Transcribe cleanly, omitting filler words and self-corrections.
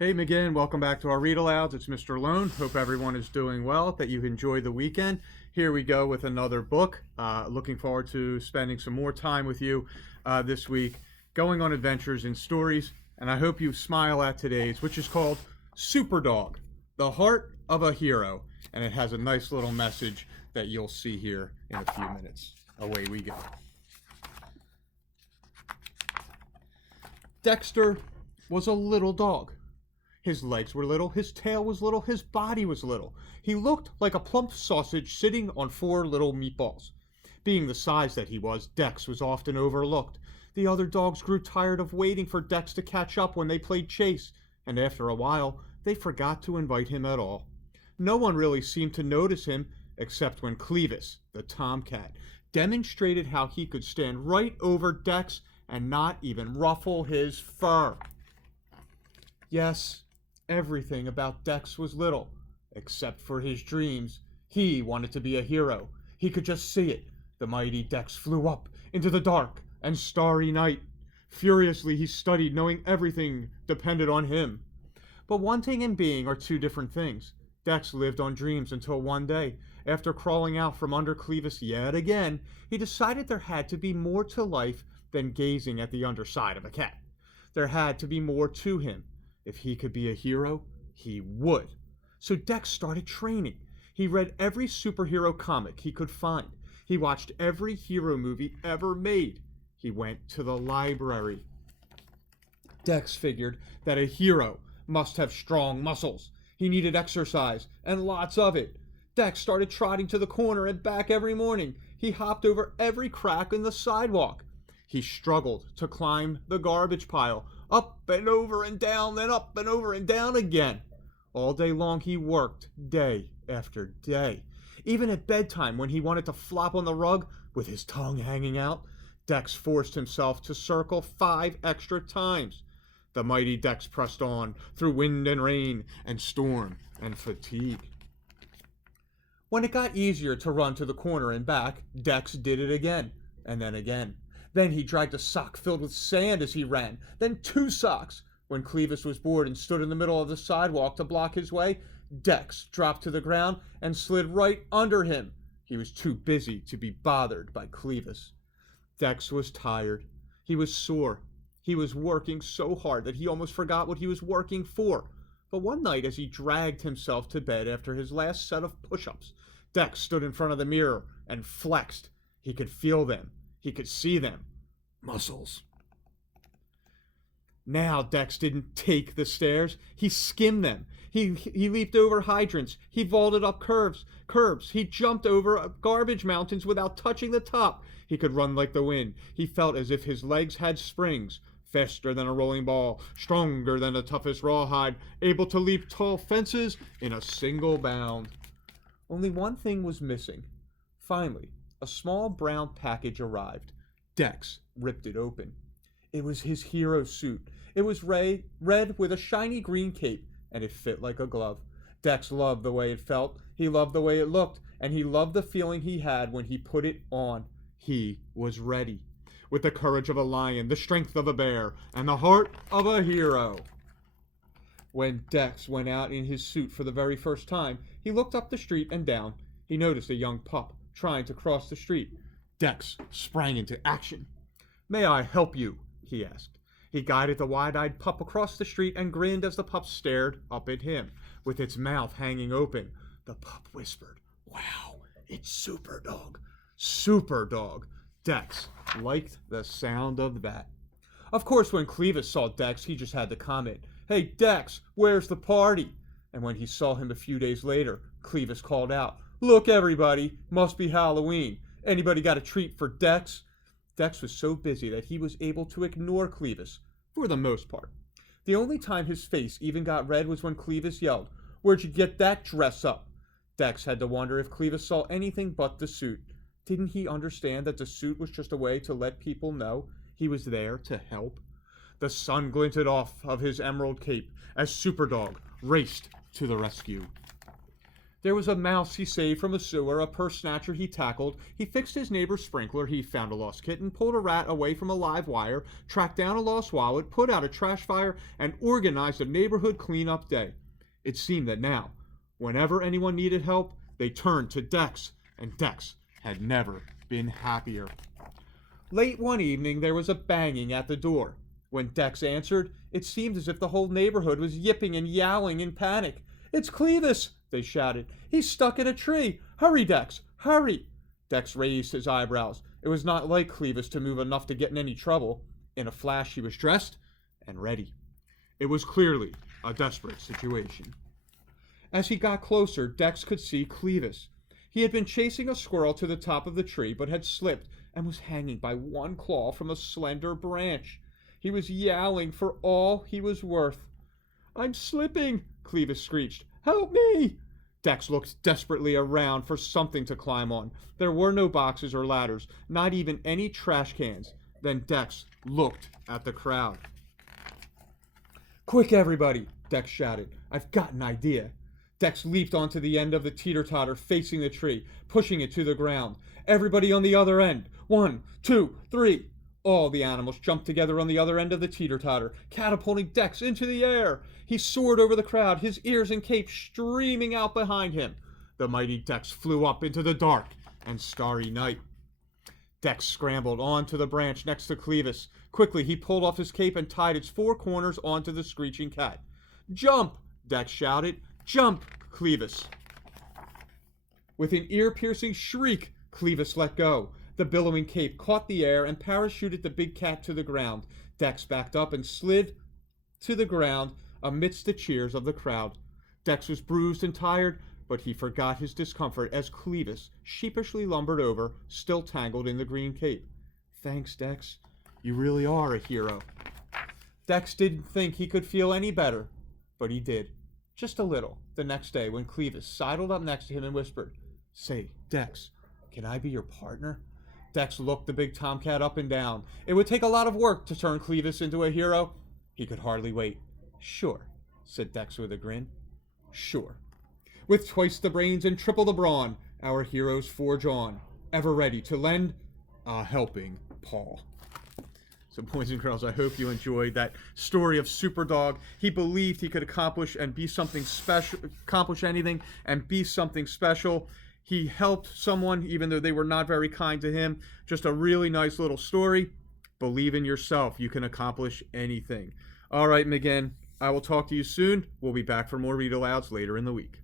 Hey McGinn, welcome back to our read alouds. It's Mr. Lohn. Hope everyone is doing well, that you enjoyed the weekend. Here we go with another book. Looking forward to spending some more time with you this week, going on adventures in stories. And I hope you smile at today's, which is called Superdog, The Heart of a Hero. And it has a nice little message that you'll see here in a few minutes. Away we go. Dexter was a little dog. His legs were little, his tail was little, his body was little. He looked like a plump sausage sitting on four little meatballs. Being the size that he was, Dex was often overlooked. The other dogs grew tired of waiting for Dex to catch up when they played chase, and after a while, they forgot to invite him at all. No one really seemed to notice him, except when Clevis, the tomcat, demonstrated how he could stand right over Dex and not even ruffle his fur. Yes, everything about Dex was little, except for his dreams. He wanted to be a hero. He could just see it. The mighty Dex flew up into the dark and starry night. Furiously he studied, knowing everything depended on him. But wanting and being are two different things. Dex lived on dreams until one day, after crawling out from under Clevis yet again, he decided there had to be more to life than gazing at the underside of a cat. There had to be more to him. If he could be a hero, he would. So Dex started training. He read every superhero comic he could find. He watched every hero movie ever made. He went to the library. Dex figured that a hero must have strong muscles. He needed exercise, and lots of it. Dex started trotting to the corner and back every morning. He hopped over every crack in the sidewalk. He struggled to climb the garbage pile, up and over and down, then up and over and down again. All day long he worked, day after day. Even at bedtime, when he wanted to flop on the rug with his tongue hanging out, Dex forced himself to circle 5 extra times. The mighty Dex pressed on through wind and rain and storm and fatigue. When it got easier to run to the corner and back, Dex did it again, and then again. Then he dragged a sock filled with sand as he ran, then 2 socks. When Clevis was bored and stood in the middle of the sidewalk to block his way, Dex dropped to the ground and slid right under him. He was too busy to be bothered by Clevis. Dex was tired. He was sore. He was working so hard that he almost forgot what he was working for. But one night, as he dragged himself to bed after his last set of push-ups, Dex stood in front of the mirror and flexed. He could feel them. He could see them. Muscles. Now Dex didn't take the stairs. He skimmed them. He leaped over hydrants. He vaulted up curbs. He jumped over garbage mountains without touching the top. He could run like the wind. He felt as if his legs had springs. Faster than a rolling ball. Stronger than the toughest rawhide. Able to leap tall fences in a single bound. Only one thing was missing. Finally, a small brown package arrived. Dex ripped it open. It was his hero suit. It was red with a shiny green cape, and it fit like a glove. Dex loved the way it felt, he loved the way it looked, and he loved the feeling he had when he put it on. He was ready, with the courage of a lion, the strength of a bear, and the heart of a hero. When Dex went out in his suit for the very first time, he looked up the street and down. He noticed a young pup trying to cross the street. Dex sprang into action. "May I help you?" he asked. He guided the wide-eyed pup across the street and grinned as the pup stared up at him, with its mouth hanging open. The pup whispered, "Wow, it's Superdog." Superdog. Dex liked the sound of that. Of course, when Clevis saw Dex, he just had to comment, "Hey, Dex, where's the party?" And when he saw him a few days later, Clevis called out, "Look, everybody, must be Halloween. Anybody got a treat for Dex?" Dex was so busy that he was able to ignore Clevis, for the most part. The only time his face even got red was when Clevis yelled, "Where'd you get that dress up?" Dex had to wonder if Clevis saw anything but the suit. Didn't he understand that the suit was just a way to let people know he was there to help? The sun glinted off of his emerald cape as Superdog raced to the rescue. There was a mouse he saved from a sewer, a purse snatcher he tackled. He fixed his neighbor's sprinkler. He found a lost kitten, pulled a rat away from a live wire, tracked down a lost wallet, put out a trash fire, and organized a neighborhood cleanup day. It seemed that now, whenever anyone needed help, they turned to Dex, and Dex had never been happier. Late one evening, there was a banging at the door. When Dex answered, it seemed as if the whole neighborhood was yipping and yowling in panic. "It's Clevis!" they shouted. "He's stuck in a tree! Hurry, Dex! Hurry!" Dex raised his eyebrows. It was not like Clevis to move enough to get in any trouble. In a flash, he was dressed and ready. It was clearly a desperate situation. As he got closer, Dex could see Clevis. He had been chasing a squirrel to the top of the tree, but had slipped and was hanging by one claw from a slender branch. He was yowling for all he was worth. "I'm slipping!" Clevis screeched. "Help me!" Dex looked desperately around for something to climb on. There were no boxes or ladders, not even any trash cans. Then Dex looked at the crowd. "Quick, everybody!" Dex shouted. "I've got an idea." Dex leaped onto the end of the teeter-totter facing the tree, pushing it to the ground. "Everybody on the other end! 1, 2, 3! All the animals jumped together on the other end of the teeter-totter, catapulting Dex into the air. He soared over the crowd, his ears and cape streaming out behind him. The mighty Dex flew up into the dark and starry night. Dex scrambled onto the branch next to Clevis. Quickly, he pulled off his cape and tied its 4 corners onto the screeching cat. "Jump!" Dex shouted. "Jump, Clevis!" With an ear-piercing shriek, Clevis let go. The billowing cape caught the air and parachuted the big cat to the ground. Dex backed up and slid to the ground amidst the cheers of the crowd. Dex was bruised and tired, but he forgot his discomfort as Clevis sheepishly lumbered over, still tangled in the green cape. "Thanks, Dex. You really are a hero." Dex didn't think he could feel any better, but he did. Just a little, the next day when Clevis sidled up next to him and whispered, "Say, Dex, can I be your partner?" Dex looked the big tomcat up and down. It would take a lot of work to turn Clevis into a hero. He could hardly wait. "Sure," said Dex with a grin. "Sure. With twice the brains and triple the brawn, our heroes forge on, ever ready to lend a helping paw." So, boys and girls, I hope you enjoyed that story of Superdog. He believed he could accomplish and be something special, accomplish anything and be something special. He helped someone even though they were not very kind to him. Just a really nice little story. Believe in yourself. You can accomplish anything. All right, McGinn, I will talk to you soon. We'll be back for more read-alouds later in the week.